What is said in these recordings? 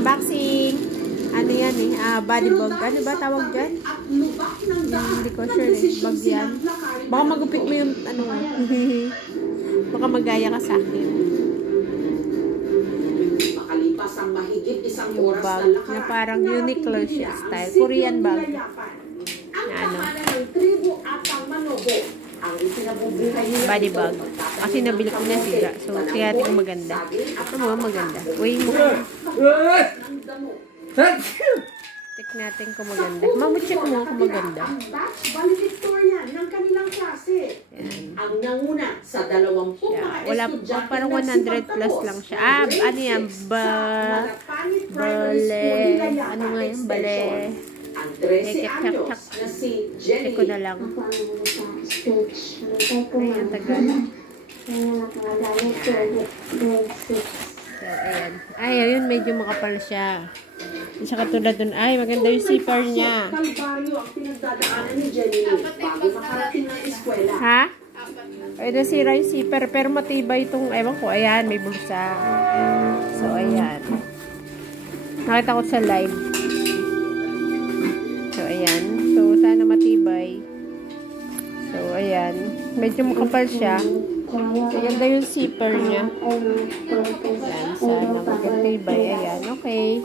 unboxing. Ano yan eh? Body bag. Ano ba tawag dyan? Hindi ko sure eh. Bag yan. Baka magupit mo yung ano. Baka magaya ka sa akin. Makalipas ang mahigit isang Yung oras bag na parang Uniqlo siya style. Korean bag. Ang pangalan ng tribo at ang manobo. Ang itinabubuhay nila Body bag. Kasi nabili ko na sira. So, tingnan ko maganda. Ano mo, maganda. Uy, mukha. Check natin kung maganda. Mamu-check mo kung maganda. Ang batch valedictorian ng kanilang klase. Ang nanguna sa 20 mga Wala, parang 100 plus lang siya. Ano yan? Bale. Ano nga yun? Bale. Ang 13 anyos na si Jenny. Check ko na lang. Ay, ang tagal. So, ayan. Ay, ayun, medyo makapal siya. Isa katulad dun. Ay, maganda yung zipper niya. Kalbaryo ang pinagdadaanan ni Jenny bago makarating ng eskwela. Ha? Ay, nasira yung zipper. Pero matibay itong, ewan ko, ayan, may bulsa. So, ayan. Nakita ko sa live. So, ayan. So, sana matibay. So, ayan. Medyo makapal siya. So, ganda yung zipper niya. Ayan, sana matibay. Ayan, okay.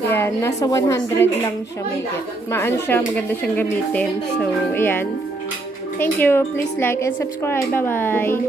Ayan, nasa 100 lang siya. Maano siya, maganda siyang gamitin. So, ayan. Thank you. Please like and subscribe. Bye-bye.